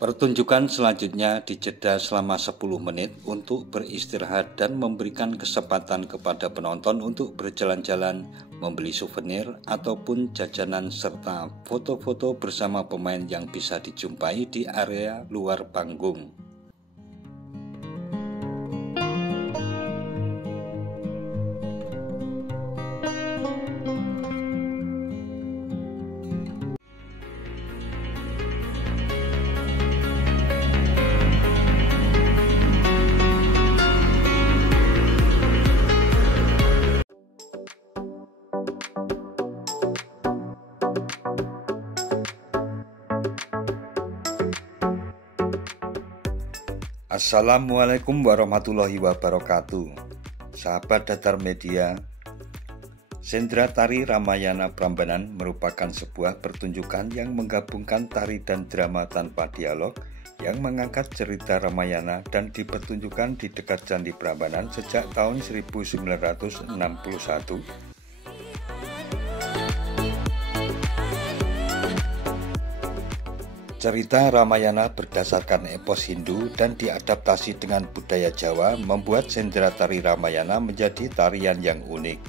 Pertunjukan selanjutnya dijeda selama 10 menit untuk beristirahat dan memberikan kesempatan kepada penonton untuk berjalan-jalan, membeli souvenir ataupun jajanan serta foto-foto bersama pemain yang bisa dijumpai di area luar panggung. Assalamualaikum warahmatullahi wabarakatuh. Sahabat Datar Media, Sendra Tari Ramayana Prambanan merupakan sebuah pertunjukan yang menggabungkan tari dan drama tanpa dialog yang mengangkat cerita Ramayana dan dipertunjukkan di dekat Candi Prambanan sejak tahun 1961. Cerita Ramayana berdasarkan epos Hindu dan diadaptasi dengan budaya Jawa membuat Sendra Tari Ramayana menjadi tarian yang unik.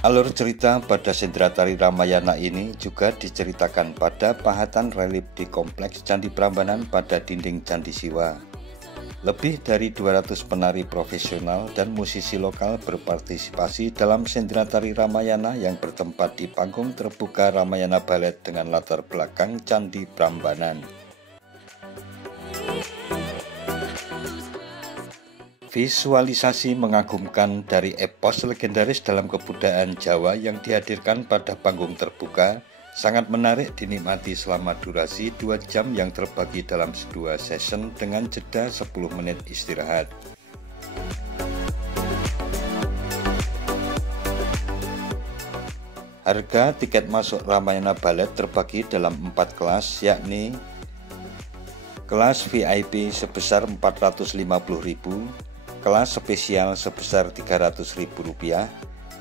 Alur cerita pada Sendra Tari Ramayana ini juga diceritakan pada pahatan relief di Kompleks Candi Prambanan pada dinding Candi Siwa. Lebih dari 200 penari profesional dan musisi lokal berpartisipasi dalam Sendra Tari Ramayana yang bertempat di panggung terbuka Ramayana Ballet dengan latar belakang Candi Prambanan. Visualisasi mengagumkan dari epos legendaris dalam kebudayaan Jawa yang dihadirkan pada panggung terbuka sangat menarik dinikmati selama durasi 2 jam yang terbagi dalam 2 session dengan jeda 10 menit istirahat. Harga tiket masuk Ramayana Ballet terbagi dalam 4 kelas, yakni kelas VIP sebesar Rp450.000, kelas spesial sebesar Rp300.000,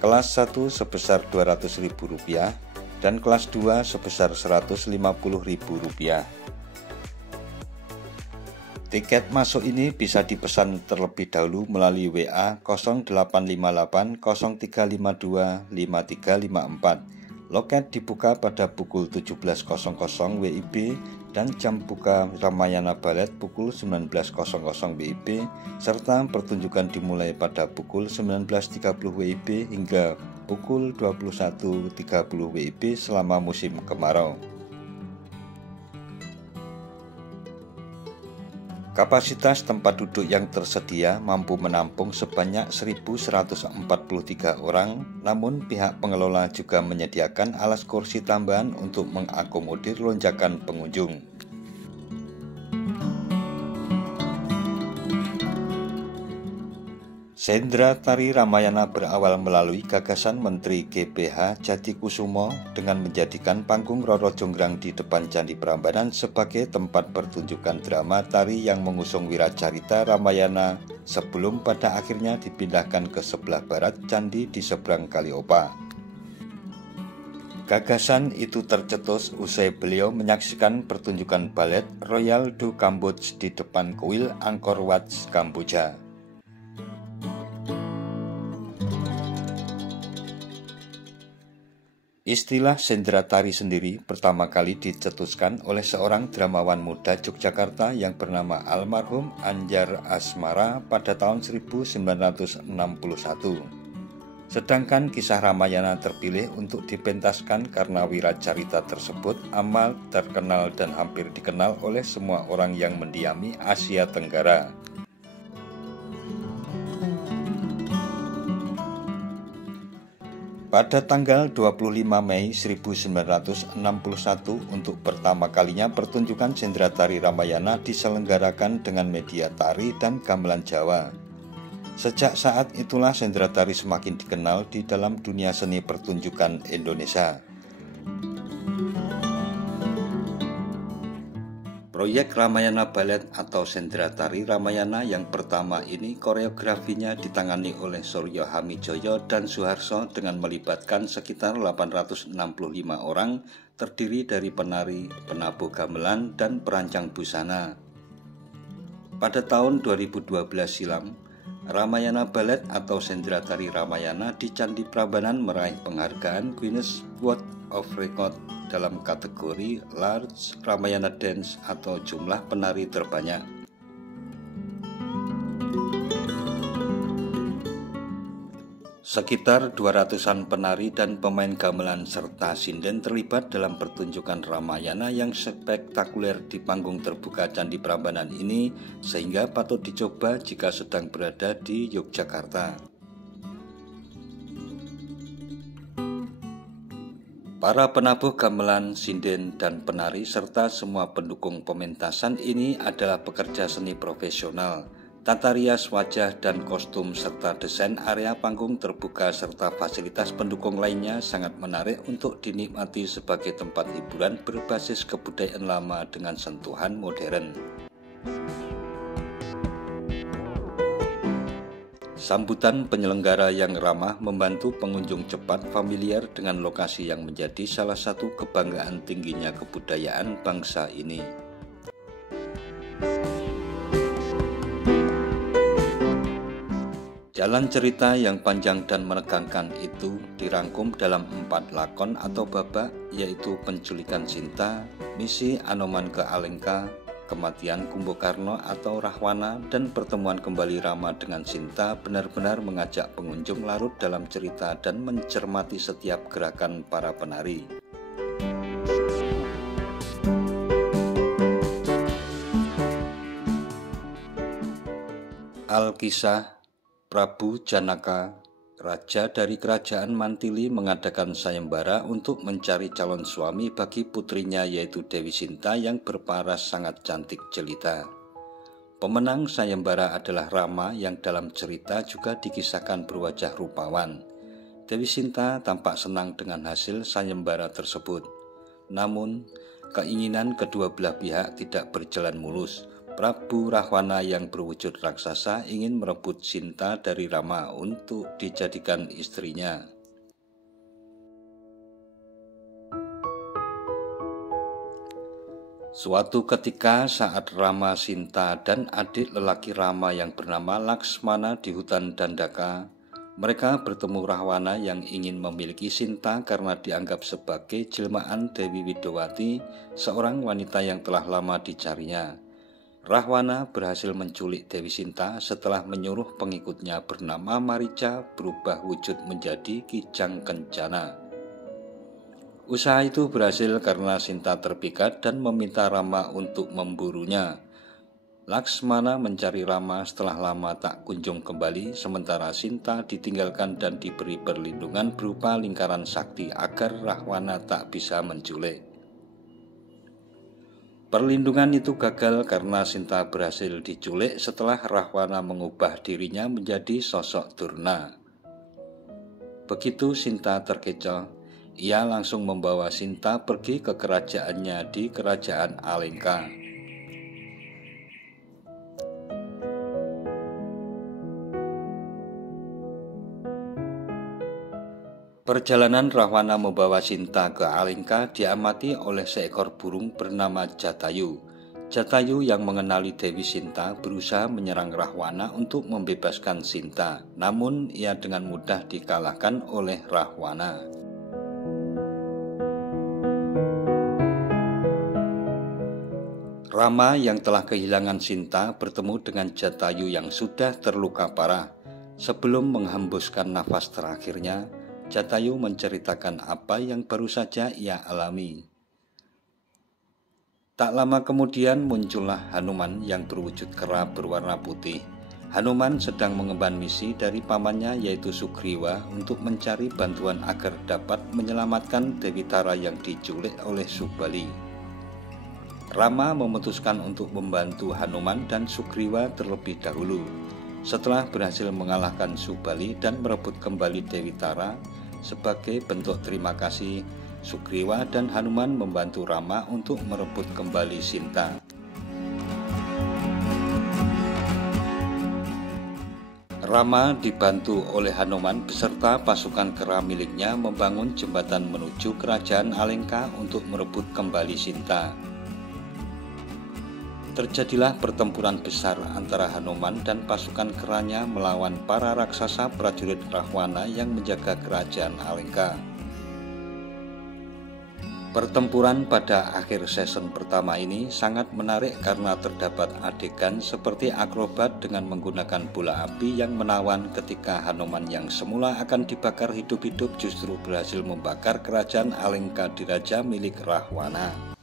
kelas 1 sebesar Rp200.000, dan kelas 2 sebesar Rp150.000. Tiket masuk ini bisa dipesan terlebih dahulu melalui WA 0858 0352 5354. Loket dibuka pada pukul 17.00 WIB dan jam buka Ramayana Ballet pukul 19.00 WIB, serta pertunjukan dimulai pada pukul 19.30 WIB hingga pukul 21.30 WIB selama musim kemarau. Kapasitas tempat duduk yang tersedia mampu menampung sebanyak 1.143 orang, namun pihak pengelola juga menyediakan alas kursi tambahan untuk mengakomodir lonjakan pengunjung. Sendra Tari Ramayana berawal melalui gagasan Menteri GBH Jatikusumo dengan menjadikan panggung Roro Jonggrang di depan Candi Prambanan sebagai tempat pertunjukan drama tari yang mengusung wiracarita Ramayana sebelum pada akhirnya dipindahkan ke sebelah barat candi di seberang Kaliopa. Gagasan itu tercetus usai beliau menyaksikan pertunjukan balet Royal du Cambodge di depan kuil Angkor Wat, Kamboja. Istilah Sendra Tari sendiri pertama kali dicetuskan oleh seorang dramawan muda Yogyakarta yang bernama almarhum Anjar Asmara pada tahun 1961. Sedangkan kisah Ramayana terpilih untuk dipentaskan karena wiracarita tersebut amat terkenal dan hampir dikenal oleh semua orang yang mendiami Asia Tenggara. Pada tanggal 25 Mei 1961 untuk pertama kalinya pertunjukan Sendra Tari Ramayana diselenggarakan dengan media tari dan gamelan Jawa. Sejak saat itulah Sendra Tari semakin dikenal di dalam dunia seni pertunjukan Indonesia. Proyek Ramayana Ballet atau Sendratari Ramayana yang pertama ini koreografinya ditangani oleh Suryo Hamijoyo dan Suharso dengan melibatkan sekitar 865 orang terdiri dari penari, penabuh gamelan, dan perancang busana. Pada tahun 2012 silam, Ramayana Ballet atau Sendratari Ramayana di Candi Prambanan meraih penghargaan Guinness World of Record dalam kategori Large Ramayana Dance atau jumlah penari terbanyak. Sekitar 200-an penari dan pemain gamelan serta sinden terlibat dalam pertunjukan Ramayana yang spektakuler di panggung terbuka Candi Prambanan ini, sehingga patut dicoba jika sedang berada di Yogyakarta. Para penabuh gamelan, sinden, dan penari serta semua pendukung pementasan ini adalah pekerja seni profesional. Tata rias wajah dan kostum serta desain area panggung terbuka serta fasilitas pendukung lainnya sangat menarik untuk dinikmati sebagai tempat hiburan berbasis kebudayaan lama dengan sentuhan modern. Sambutan penyelenggara yang ramah membantu pengunjung cepat familiar dengan lokasi yang menjadi salah satu kebanggaan tingginya kebudayaan bangsa ini. Jalan cerita yang panjang dan menegangkan itu dirangkum dalam 4 lakon atau babak, yaitu penculikan Sinta, misi Anoman ke Alengka, kematian Kumbakarna atau Rahwana, dan pertemuan kembali Rama dengan Sinta benar-benar mengajak pengunjung larut dalam cerita dan mencermati setiap gerakan para penari. Alkisah Prabu Janaka, raja dari kerajaan Mantili, mengadakan sayembara untuk mencari calon suami bagi putrinya yaitu Dewi Sinta yang berparas sangat cantik jelita. Pemenang sayembara adalah Rama yang dalam cerita juga dikisahkan berwajah rupawan. Dewi Sinta tampak senang dengan hasil sayembara tersebut. Namun, keinginan kedua belah pihak tidak berjalan mulus. Prabu Rahwana yang berwujud raksasa ingin merebut Sinta dari Rama untuk dijadikan istrinya. Suatu ketika saat Rama, Sinta, dan adik lelaki Rama yang bernama Laksmana di hutan Dandaka, mereka bertemu Rahwana yang ingin memiliki Sinta karena dianggap sebagai jelmaan Dewi Widowati, seorang wanita yang telah lama dicarinya. Rahwana berhasil menculik Dewi Sinta setelah menyuruh pengikutnya bernama Marica berubah wujud menjadi Kijang Kencana. Usaha itu berhasil karena Sinta terpikat dan meminta Rama untuk memburunya. Laksmana mencari Rama setelah lama tak kunjung kembali, sementara Sinta ditinggalkan dan diberi perlindungan berupa lingkaran sakti agar Rahwana tak bisa menculik. Perlindungan itu gagal karena Sinta berhasil diculik setelah Rahwana mengubah dirinya menjadi sosok Durna. Begitu Sinta terkecoh, ia langsung membawa Sinta pergi ke kerajaannya di kerajaan Alengka. Perjalanan Rahwana membawa Sinta ke Alengka diamati oleh seekor burung bernama Jatayu. Jatayu yang mengenali Dewi Sinta berusaha menyerang Rahwana untuk membebaskan Sinta, namun ia dengan mudah dikalahkan oleh Rahwana. Rama yang telah kehilangan Sinta bertemu dengan Jatayu yang sudah terluka parah. Sebelum menghembuskan nafas terakhirnya, Jatayu menceritakan apa yang baru saja ia alami. Tak lama kemudian muncullah Hanuman yang berwujud kera berwarna putih. Hanuman sedang mengemban misi dari pamannya yaitu Sugriwa untuk mencari bantuan agar dapat menyelamatkan Dewi Tara yang diculik oleh Subali. Rama memutuskan untuk membantu Hanuman dan Sugriwa terlebih dahulu. Setelah berhasil mengalahkan Subali dan merebut kembali Dewi Tara, sebagai bentuk terima kasih, Sugriwa dan Hanuman membantu Rama untuk merebut kembali Sinta. Rama dibantu oleh Hanoman beserta pasukan kera miliknya membangun jembatan menuju kerajaan Alengka untuk merebut kembali Sinta. Terjadilah pertempuran besar antara Hanoman dan pasukan keranya melawan para raksasa prajurit Rahwana yang menjaga kerajaan Alengka. Pertempuran pada akhir season pertama ini sangat menarik karena terdapat adegan seperti akrobat dengan menggunakan bola api yang menawan ketika Hanoman yang semula akan dibakar hidup-hidup justru berhasil membakar kerajaan Alengka Diraja milik Rahwana.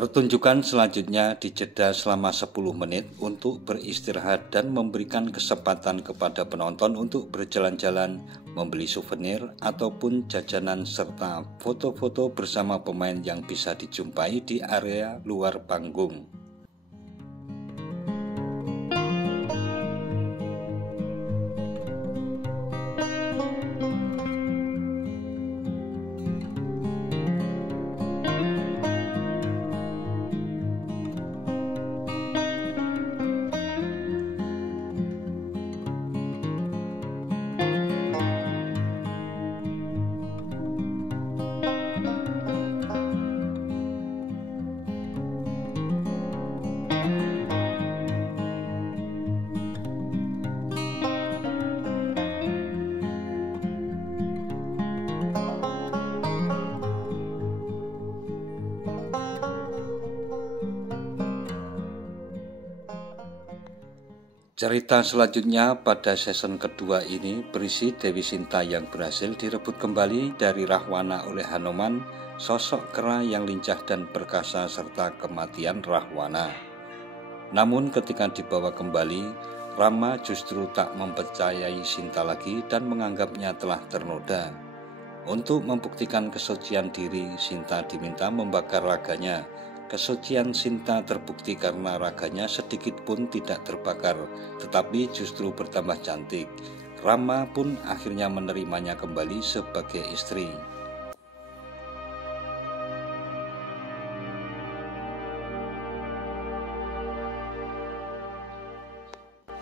Pertunjukan selanjutnya dijeda selama 10 menit untuk beristirahat dan memberikan kesempatan kepada penonton untuk berjalan-jalan, membeli souvenir ataupun jajanan serta foto-foto bersama pemain yang bisa dijumpai di area luar panggung. Cerita selanjutnya pada season kedua ini berisi Dewi Sinta yang berhasil direbut kembali dari Rahwana oleh Hanoman, sosok kera yang lincah dan perkasa serta kematian Rahwana. Namun ketika dibawa kembali, Rama justru tak mempercayai Sinta lagi dan menganggapnya telah ternoda. Untuk membuktikan kesucian diri, Sinta diminta membakar raganya. Kesucian Sinta terbukti karena raganya sedikit pun tidak terbakar, tetapi justru bertambah cantik. Rama pun akhirnya menerimanya kembali sebagai istri.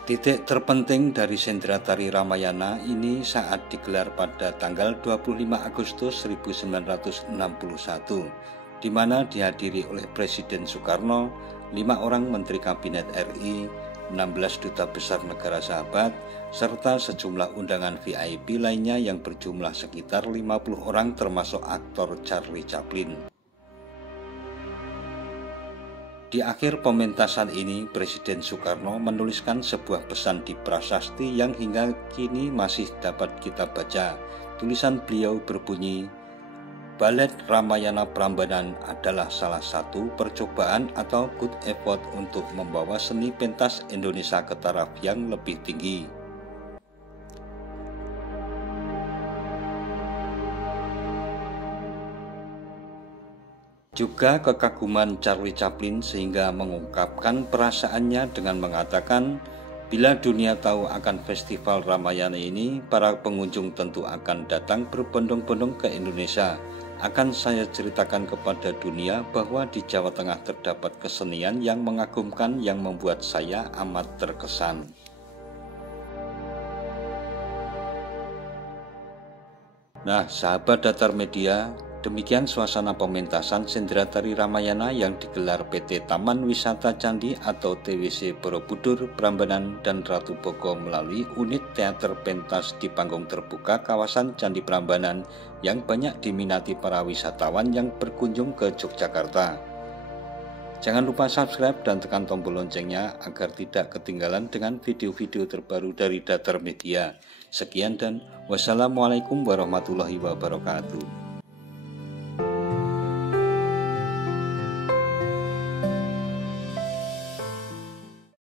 Titik terpenting dari Sendratari Ramayana ini saat digelar pada tanggal 25 Agustus 1961. Di mana dihadiri oleh Presiden Soekarno, 5 orang Menteri Kabinet RI, 16 duta besar negara sahabat, serta sejumlah undangan VIP lainnya yang berjumlah sekitar 50 orang termasuk aktor Charlie Chaplin. Di akhir pementasan ini, Presiden Soekarno menuliskan sebuah pesan di prasasti yang hingga kini masih dapat kita baca. Tulisan beliau berbunyi, Balet Ramayana Prambanan adalah salah satu percobaan atau good effort untuk membawa seni pentas Indonesia ke taraf yang lebih tinggi. Juga kekaguman Charlie Chaplin sehingga mengungkapkan perasaannya dengan mengatakan, bila dunia tahu akan festival Ramayana ini, para pengunjung tentu akan datang berbondong-bondong ke Indonesia. Akan saya ceritakan kepada dunia bahwa di Jawa Tengah terdapat kesenian yang mengagumkan yang membuat saya amat terkesan. Nah, sahabat Datar Media, demikian suasana pementasan Sendratari Ramayana yang digelar PT Taman Wisata Candi atau TWC Borobudur, Prambanan, dan Ratu Boko melalui unit teater pentas di panggung terbuka kawasan Candi Prambanan yang banyak diminati para wisatawan yang berkunjung ke Yogyakarta. Jangan lupa subscribe dan tekan tombol loncengnya agar tidak ketinggalan dengan video-video terbaru dari Datar Media. Sekian dan wassalamualaikum warahmatullahi wabarakatuh.